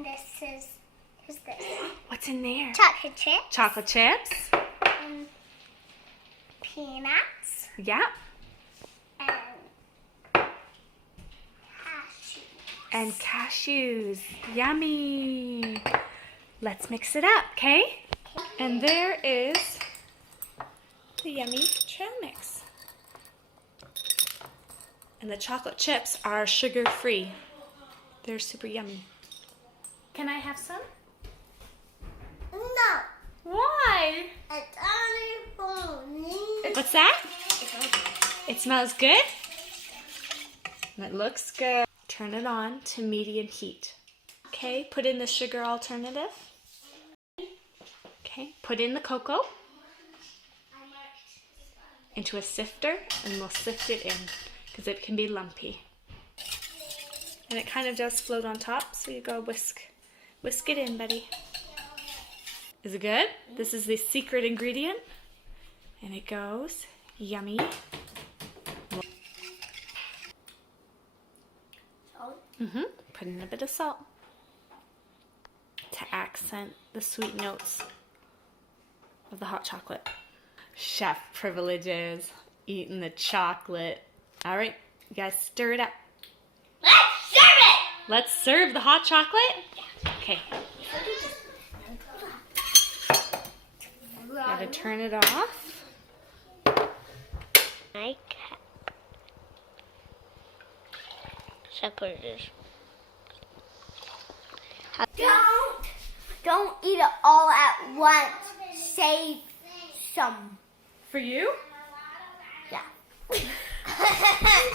And who's this? What's in there? Chocolate chips. Chocolate chips. And peanuts. Yeah. And cashews. And cashews. Yummy. Let's mix it up, okay? And there is the yummy Trailmix. And the chocolate chips are sugar-free. They're super yummy. Can I have some? No. Why? It's only for me. What's that? It smells good? It looks good. Turn it on to medium heat. Okay, put in the sugar alternative. Okay, put in the cocoa into a sifter and we'll sift it in because it can be lumpy. And it kind of does float on top, so you go whisk it in, buddy. Is it good? This is the secret ingredient. And it goes yummy. Put in a bit of salt to accent the sweet notes of the hot chocolate. Chef privileges, eating the chocolate. All right, you guys stir it up. Let's serve it. Let's serve the hot chocolate. Okay. Gotta turn it off. My cat. Separators. Don't eat it all at once. Save some. For you? Yeah.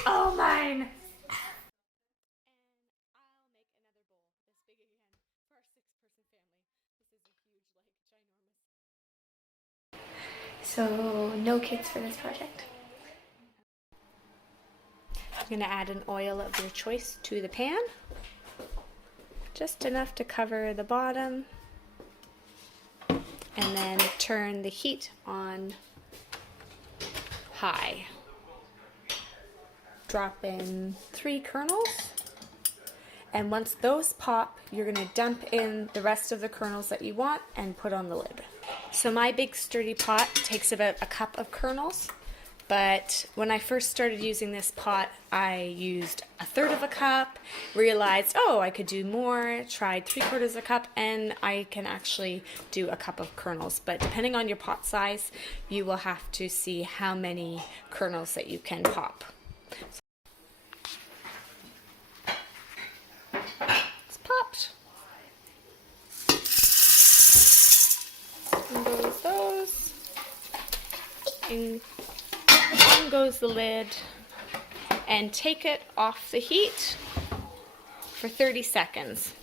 Oh, mine. So, no kids for this project. I'm going to add an oil of your choice to the pan. Just enough to cover the bottom. And then turn the heat on high. Drop in 3 kernels. And once those pop, you're going to dump in the rest of the kernels that you want and put on the lid. So my big sturdy pot takes about a cup of kernels, but when I first started using this pot, I used 1/3 of a cup, realized, oh, I could do more, tried 3/4 a cup, and I can actually do a cup of kernels. But depending on your pot size, you will have to see how many kernels that you can pop. It's popped. In goes those. And on goes the lid. And take it off the heat for 30 seconds.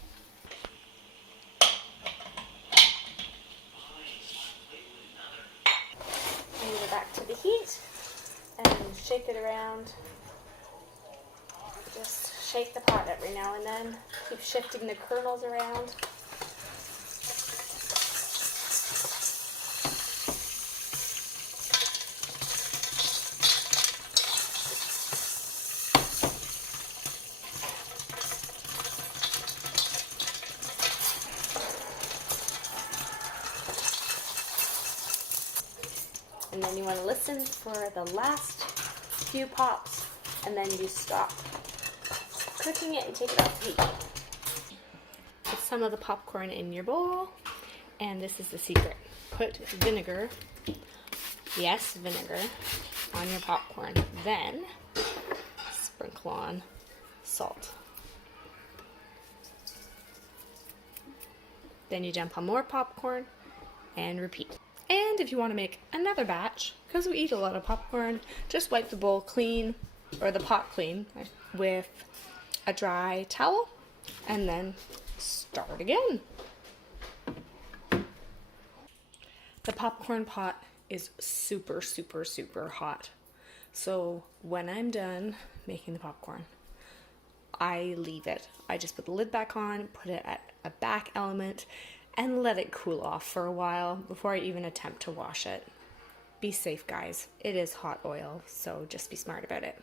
And go back to the heat and shake it around. Just shake the pot every now and then. Keep shifting the kernels around. And then you want to listen for the last few pops, and then you stop cooking it and take it off the heat. Put some of the popcorn in your bowl, and this is the secret. Put vinegar, yes, vinegar, on your popcorn. Then sprinkle on salt. Then you dump on more popcorn and repeat. And if you want to make another batch, because we eat a lot of popcorn, just wipe the bowl clean, or the pot clean, with a dry towel, and then start again. The popcorn pot is super, super, super hot. So when I'm done making the popcorn, I leave it. I just put the lid back on, put it at a back element, and let it cool off for a while before I even attempt to wash it. Be safe, guys. It is hot oil, so just be smart about it.